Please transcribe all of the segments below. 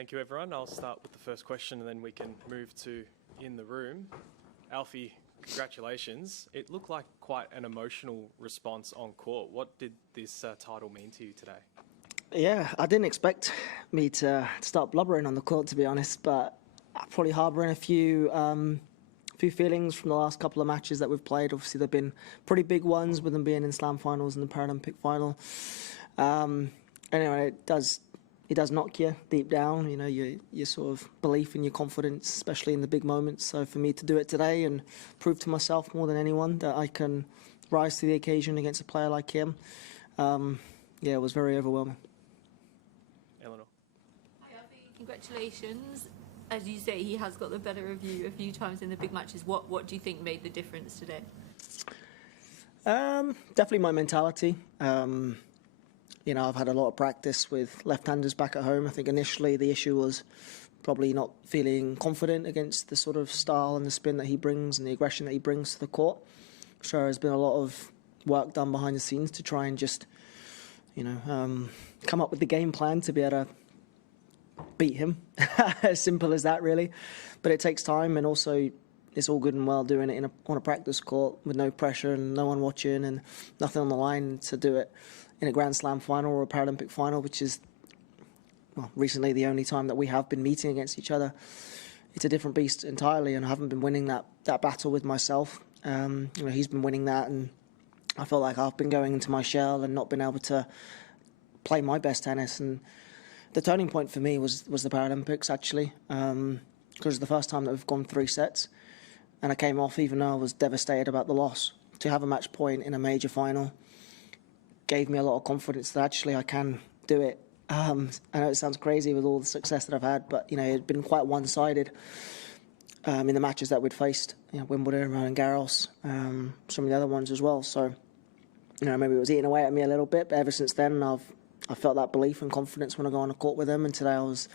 Thank you, everyone. I'll start with the first question and then we can move to in the room. Alfie, congratulations. It looked like quite an emotional response on court. What did this title mean to you today? Yeah, I didn't expect me to start blubbering on the court, to be honest, but I'm probably harbouring a few feelings from the last couple of matches that we've played. Obviously, they've been pretty big ones with them being in Slam finals and the Paralympic final. Anyway, it does knock you deep down, you know, your sort of belief in your confidence, especially in the big moments. So for me to do it today and prove to myself more than anyone that I can rise to the occasion against a player like him, yeah, it was very overwhelming. Eleanor. Hi, Alfie. Congratulations. As you say, he has got the better of you a few times in the big matches. What do you think made the difference today? Definitely my mentality. You know, I've had a lot of practice with left-handers back at home. I think initially the issue was probably not feeling confident against the sort of style and the spin that he brings and the aggression that he brings to the court. So there's been a lot of work done behind the scenes to try and just, you know, come up with the game plan to be able to beat him. As simple as that, really. But it takes time, and also it's all good and well doing it on a practice court with no pressure and no one watching and nothing on the line, to do it in a Grand Slam final or a Paralympic final, which is, well, recently the only time that we have been meeting against each other. It's a different beast entirely, and I haven't been winning that battle with myself. You know, he's been winning that, and I feel like I've been going into my shell and not been able to play my best tennis. And the turning point for me was the Paralympics, actually, because the first time that we've gone 3 sets, and I came off even though I was devastated about the loss. To have a match point in a major final gave me a lot of confidence that actually I can do it. I know it sounds crazy with all the success that I've had, but, you know, it's been quite one-sided in the matches that we'd faced, you know, Wimbledon, Roland Garros, some of the other ones as well. So, you know, maybe it was eating away at me a little bit, but ever since then I felt that belief and confidence when I go on the court with him, and today I was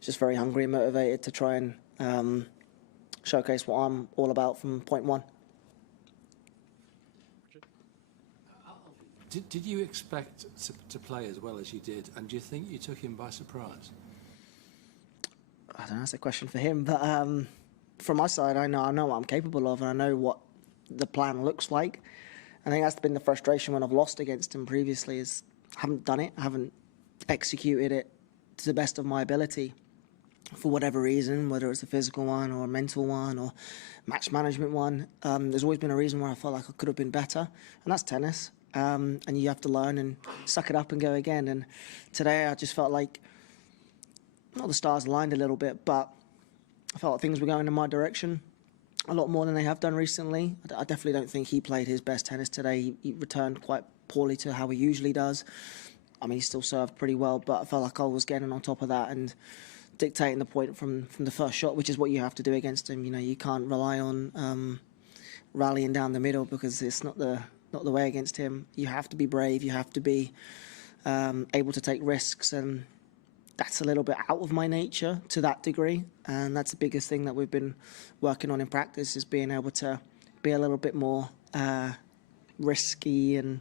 just very hungry and motivated to try and showcase what I'm all about from point one. Did you expect to play as well as you did, and do you think you took him by surprise? I don't know, that's a question for him, but from my side, I know what I'm capable of, and I know what the plan looks like. I think that's been the frustration when I've lost against him previously, is I haven't done it, I haven't executed it to the best of my ability for whatever reason, whether it's a physical one or a mental one or match management one. There's always been a reason where I felt like I could have been better, and that's tennis. And you have to learn and suck it up and go again. And today I just felt like, not the stars aligned a little bit, but I felt like things were going in my direction a lot more than they have done recently. I definitely don't think he played his best tennis today. He returned quite poorly to how he usually does. I mean, he still served pretty well, but I felt like I was getting on top of that and dictating the point from the first shot, which is what you have to do against him. You know, you can't rely on rallying down the middle, because it's not the way against him. You have to be brave, you have to be able to take risks, and that's a little bit out of my nature to that degree, and that's the biggest thing that we've been working on in practice, is being able to be a little bit more risky and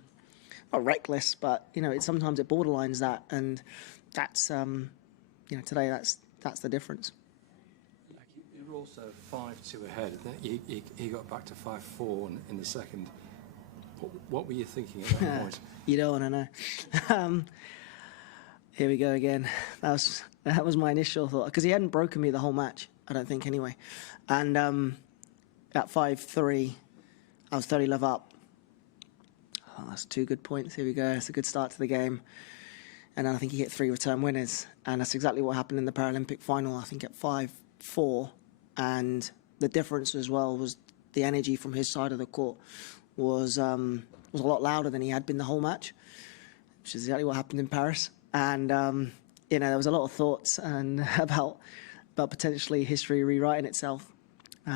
not reckless, but, you know, sometimes it borderlines that, and that's, you know, today that's the difference. You were also 5-2 ahead. He got back to 5-4 in the second. What were you thinking at that point? You don't want to know. Here we go again. That was my initial thought, because he hadn't broken me the whole match, I don't think, anyway. And at 5-3, I was 30 love up. Oh, that's 2 good points. Here we go. It's a good start to the game. And then I think he hit 3 return winners, and that's exactly what happened in the Paralympic final. I think at 5-4, and the difference as well was the energy from his side of the court was a lot louder than he had been the whole match, which is exactly what happened in Paris. And you know, there was a lot of thoughts and about potentially history rewriting itself. But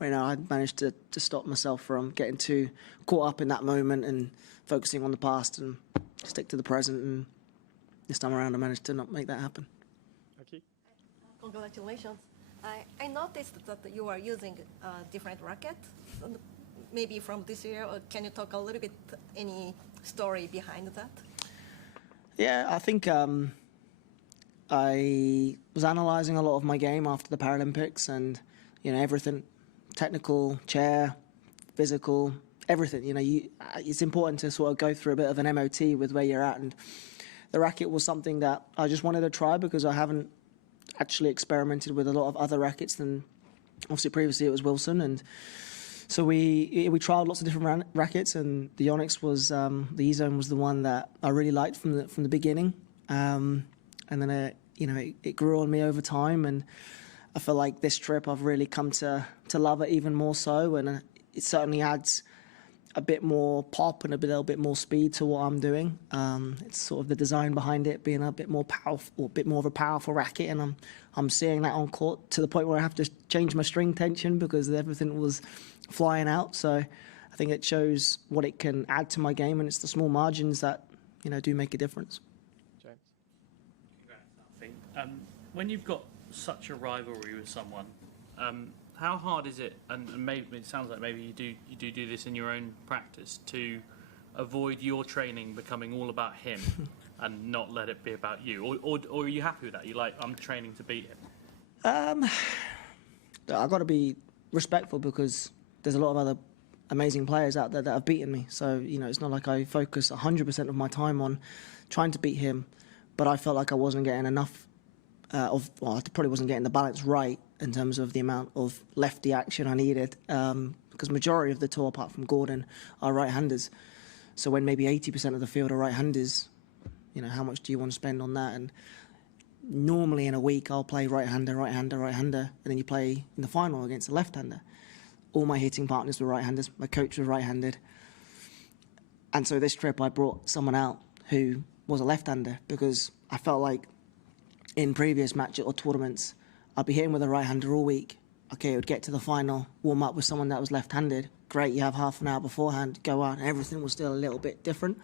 you know, I managed to stop myself from getting too caught up in that moment and focusing on the past and stick to the present. And this time around, I managed to not make that happen. Okay. Congratulations. I noticed that you are using different rackets, maybe from this year. Or can you talk a little bit, any story behind that? Yeah, I think I I was analysing a lot of my game after the Paralympics, and everything, technical, chair, physical, everything. It's important to sort of go through a bit of an MOT with where you're at, and the racket was something that I just wanted to try because I haven't actually experimented with a lot of other rackets than obviously previously it was Wilson, and so we tried lots of different rackets, and the Onyx was the E-Zone was the one that I really liked from the beginning, and then it grew on me over time, and I feel like this trip I've really come to love it even more so, and it certainly adds a bit more pop and a little bit more speed to what I'm doing. It's sort of the design behind it being a bit more powerful, or a bit more of a powerful racket, and I'm seeing that on court to the point where I have to change my string tension because everything was flying out. So I think it shows what it can add to my game, and it's the small margins that do make a difference. James. Congrats, Alfie. When you've got such a rivalry with someone, how hard is it, and maybe it sounds like maybe you do this in your own practice, to avoid your training becoming all about him and not let it be about you? Or are you happy with that? You're like, I'm training to beat him? I've got to be respectful because there's a lot of other amazing players out there that have beaten me. So, it's not like I focus 100% of my time on trying to beat him, but I felt like I wasn't getting enough I probably wasn't getting the balance right in terms of the amount of lefty action I needed, because majority of the tour, apart from Gordon, are right-handers. So when maybe 80% of the field are right-handers, how much do you want to spend on that? And normally in a week I'll play right-hander, right-hander, right-hander, and then you play in the final against a left-hander. All my hitting partners were right-handers. My coach was right-handed. And so this trip I brought someone out who was a left-hander because I felt like in previous matches or tournaments, I'd be hitting with a right-hander all week. Okay, it would get to the final, warm up with someone that was left-handed. Great, you have half an hour beforehand, go out, and everything was still a little bit different.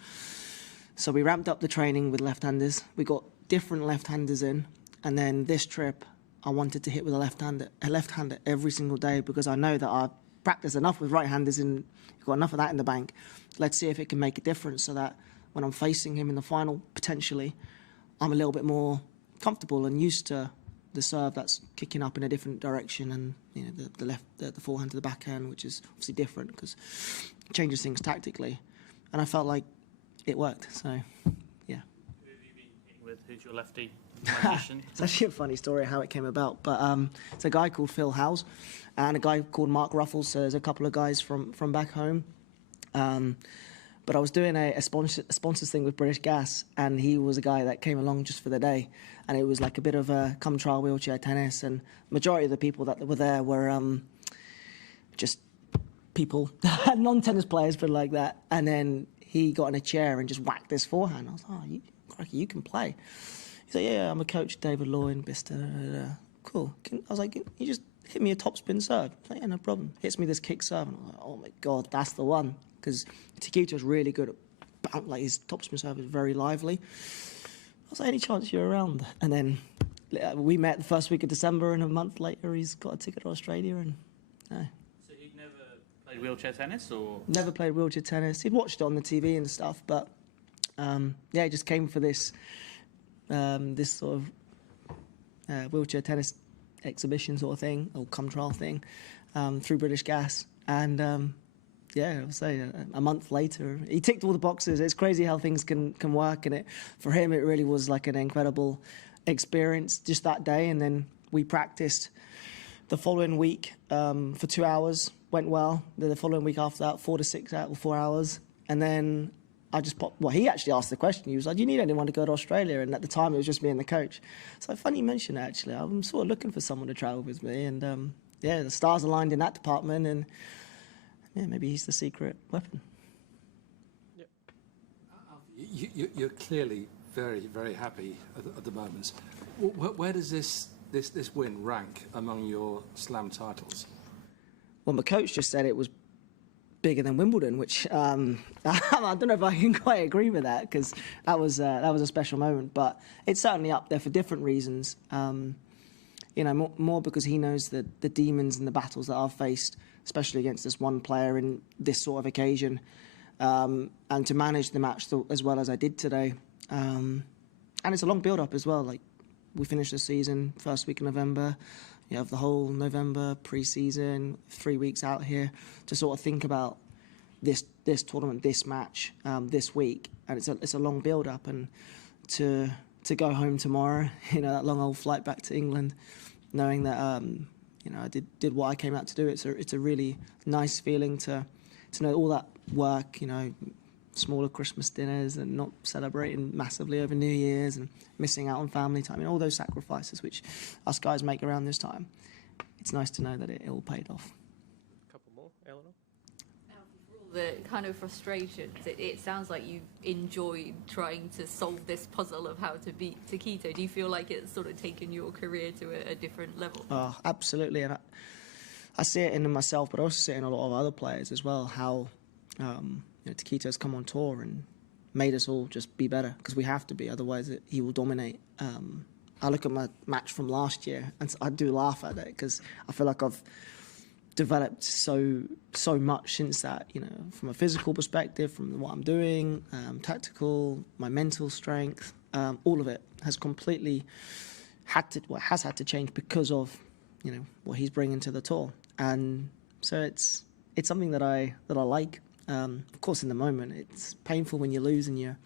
So we ramped up the training with left-handers. We got different left-handers in, and then this trip, I wanted to hit with a left-hander every single day because I know that I've practiced enough with right-handers and got enough of that in the bank. Let's see if it can make a difference so that when I'm facing him in the final, potentially, I'm a little bit more comfortable and used to the serve that's kicking up in a different direction, and the forehand to the backhand, which is obviously different because it changes things tactically. And I felt like it worked. So, yeah. Who have you been hitting with? Who's your lefty magician? It's actually a funny story how it came about, but it's a guy called Phil Howes and a guy called Mark Ruffles. So there's a couple of guys from back home. But I was doing a sponsors thing with British Gas, and he was a guy that came along just for the day. And it was like a bit of a come trial wheelchair tennis, and majority of the people that were there were just people, non-tennis players, but like that. And then he got in a chair and just whacked his forehand. I was like, crikey, you can play. He's like, yeah, I'm a coach, David Lloyd, Bista. Cool. I was like, can you just hit me a topspin serve? He's like, yeah, no problem. Hits me this kick serve. And I'm like, oh my God, that's the one. Because Tokito's really good at, like, his topspin serve is very lively. I was like, any chance you're around? And then we met the first week of December, and a month later he's got a ticket to Australia. And So he'd never played wheelchair tennis, or? Never played wheelchair tennis. He'd watched it on the TV and stuff, but he just came for this sort of wheelchair tennis exhibition sort of thing, or come trial thing, through British Gas. And I would say a month later, he ticked all the boxes. It's crazy how things can work, and for him it really was like an incredible experience just that day. And then we practiced the following week for 2 hours, went well. Then the following week after that, 4 hours, and then I just popped. Well, he actually asked the question. He was like, "Do you need anyone to go to Australia?" And at the time, it was just me and the coach. So funny you mention it, actually. I'm sort of looking for someone to travel with me, and the stars aligned in that department, and maybe he's the secret weapon. Yep. You're clearly very, very happy at the moment. Where does this win rank among your slam titles? Well, my coach just said it was bigger than Wimbledon, which I don't know if I can quite agree with that, because that was a special moment. But it's certainly up there for different reasons. More because he knows the demons and the battles that I've faced, especially against this one player in this sort of occasion, and to manage the match as well as I did today. And it's a long build-up as well. Like, we finish the season first week of November. You have the whole November pre-season, 3 weeks out here to sort of think about this tournament, this match, this week, and it's a long build-up, and to go home tomorrow, that long old flight back to England, knowing that I did what I came out to do. It's a really nice feeling to know all that work, smaller Christmas dinners and not celebrating massively over New Year's and missing out on family time and all those sacrifices which us guys make around this time. It's nice to know that it all paid off. A couple more, Eleanor? For all the kind of frustrations, it sounds like you've enjoyed trying to solve this puzzle of how to beat Tokito. Do you feel like it's sort of taken your career to a different level? Oh, absolutely. And I see it in myself, but I also see it in a lot of other players as well, how Tokito's come on tour and made us all just be better, because we have to be, otherwise he will dominate. I look at my match from last year and I do laugh at it because I feel like I've developed so much since that, from a physical perspective, from what I'm doing, tactical, my mental strength, all of it has completely had to change because of what he's bringing to the tour. And so it's something that I like. Of course, in the moment, it's painful when you lose and you're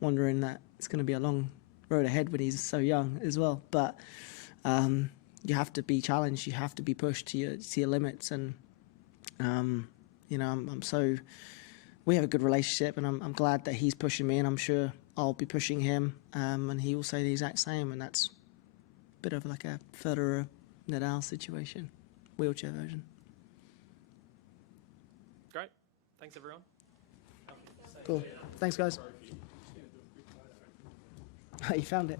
wondering that it's going to be a long road ahead when he's so young as well. But you have to be challenged. You have to be pushed to your limits. And we have a good relationship, and I'm glad that he's pushing me, and I'm sure I'll be pushing him, and he will say the exact same. And that's a bit of like a Federer-Nadal situation, wheelchair version. Great. Thanks, everyone. Cool. Thanks, guys. You found it.